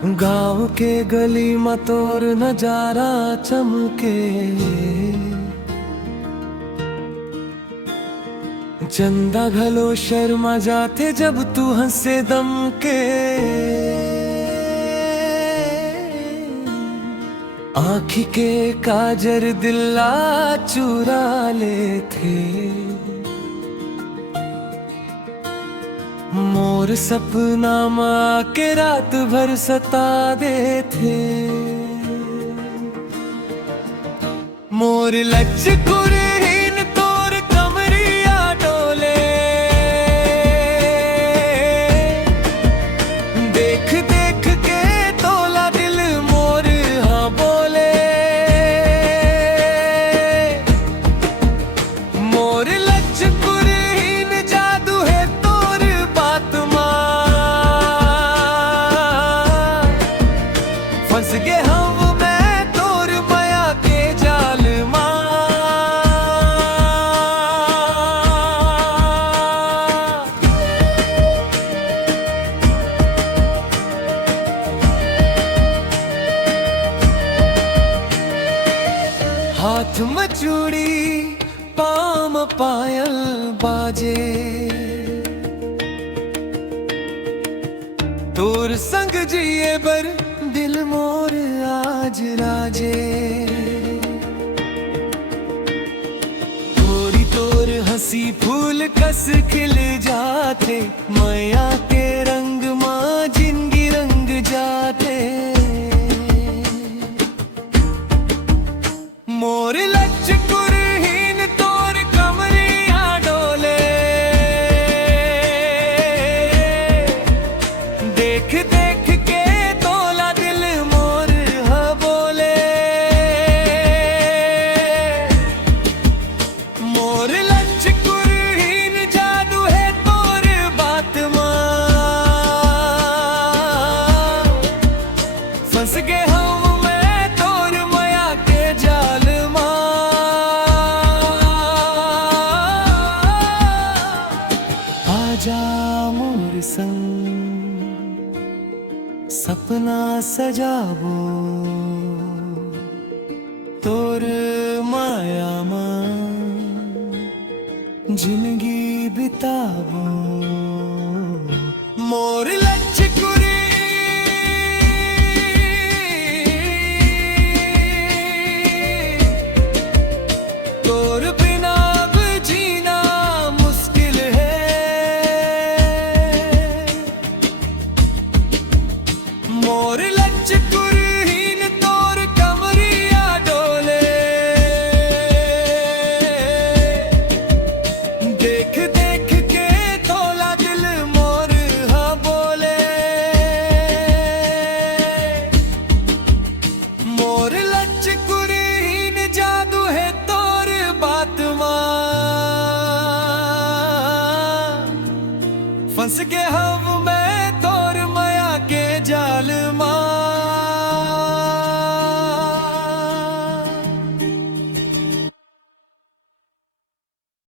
गाँव के गली मतोर नजारा चमके, चंदा घलो शर्मा जाते जब तू हंसे दम के। आँखी के काजर दिल्ला चुरा लेते, मोर सपना माँ के रात भर सता देते। मोर लचकुरहीन तोर कमरिया डोले, देख देख के तोला दिल मोर हाँ बोले। मोर लचकुरहीन जादू है तोर बात माँ, फंस गए हम मैं तोर माया के जाल माँ। हाथ में चूड़ी पाँव में पायल बाजे, तोर संग जिए बर दिल मोर आज राजे। थोड़ी तोर हंसी फूल कस खिल जाते, मैया के रंग माँ जिंदगी रंग जाते। मोर लचकुरहीन तोर कमरिया डोले, देख देख के तोला दिल मोर हा बोले। मोर लचकुरहीन जादू है तोर बात माँ, फंस गए हम मैं तोर माया के जाल माँ। आजा मोर संग सपना सजाबो, तोर माया माँ जिंदगी बिताबो। मोर लचकुरी तोर बिना अब जीना मुश्किल है। मोर लचकुरहीन तोर कमरिया डोले, देख देख के तोला दिल मोर हाँ बोले। मोर लचकुरहीन जादू है तोर बात माँ, फंस गए हम